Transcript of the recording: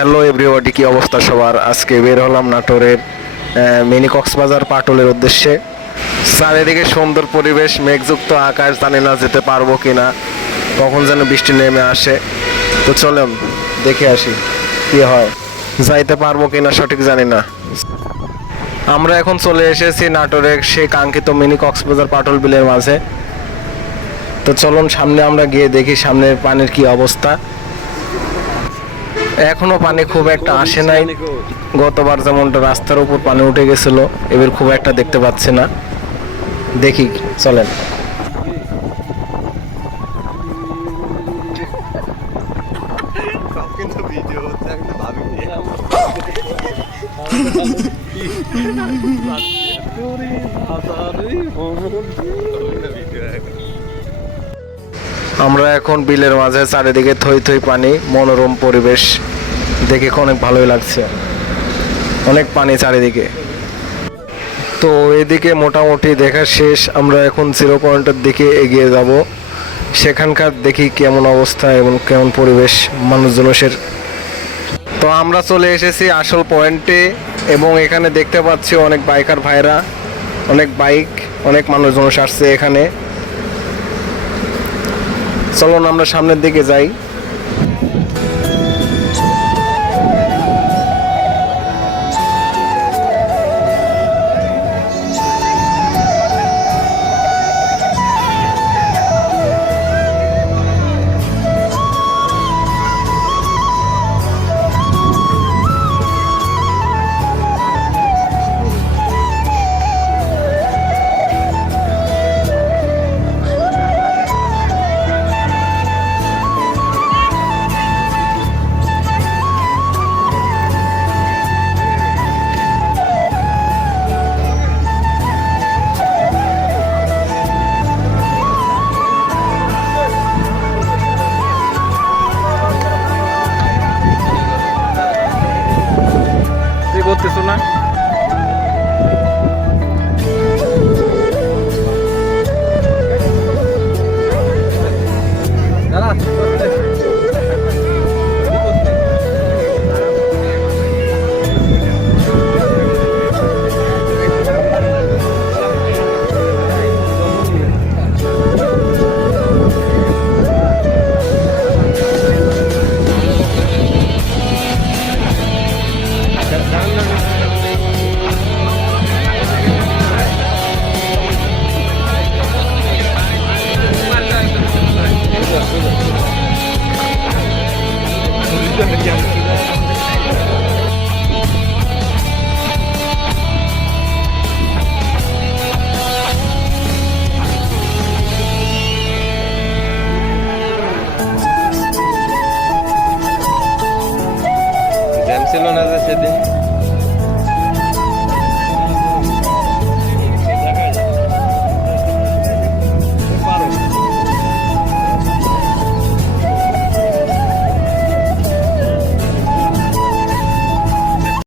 Hello everybody, কি অবস্থা সবার? আজকে বের হলাম নাটোরের মিনি কক্সবাজার পাটুলের উদ্দেশ্যে। চারিদিকে সুন্দর পরিবেশ, মেঘযুক্ত আকাশ, জানি না যেতে পারবো কিনা, কখন যেন বৃষ্টি নেমে আসে। তো চলুন দেখে আসি কি হয়, যাইতে পারবো কিনা সঠিক জানি না। আমরা এখন চলে এসেছি নাটোরের সেই কাঙ্ক্ষিত মিনি কক্সবাজার পাটুল বিলের মাঝে। তো চলুন সামনে আমরা গিয়ে দেখি সামনের পানির কি অবস্থা। এখনো পানি খুব একটা আসে নাই, গতবার যেমনটা রাস্তার উপর পানি উঠে গেছিল, এবার খুব একটা দেখতে পাচ্ছি না। দেখি চলেন। আমরা এখন বিলের মাঝে, চারিদিকে থই থই পানি, মনোরম পরিবেশ, দেখে অনেক ভালোই লাগছে, অনেক পানি চারিদিকে। তো এদিকে মোটামুটি দেখা শেষ, আমরা এখন জিরো পয়েন্টের দিকে এগিয়ে যাব। সেখানকার দেখি কেমন অবস্থা এবং কেমন পরিবেশ মানুষজনের। তো আমরা চলে এসেছি আসল পয়েন্টে, এবং এখানে দেখতে পাচ্ছি অনেক বাইকার ভাইরা, অনেক বাইক, অনেক মানুষজন আসছে এখানে। চলুন আমরা সামনের দিকে যাই। করতেছো না? জ্যাম ছিল না যে সেদিন?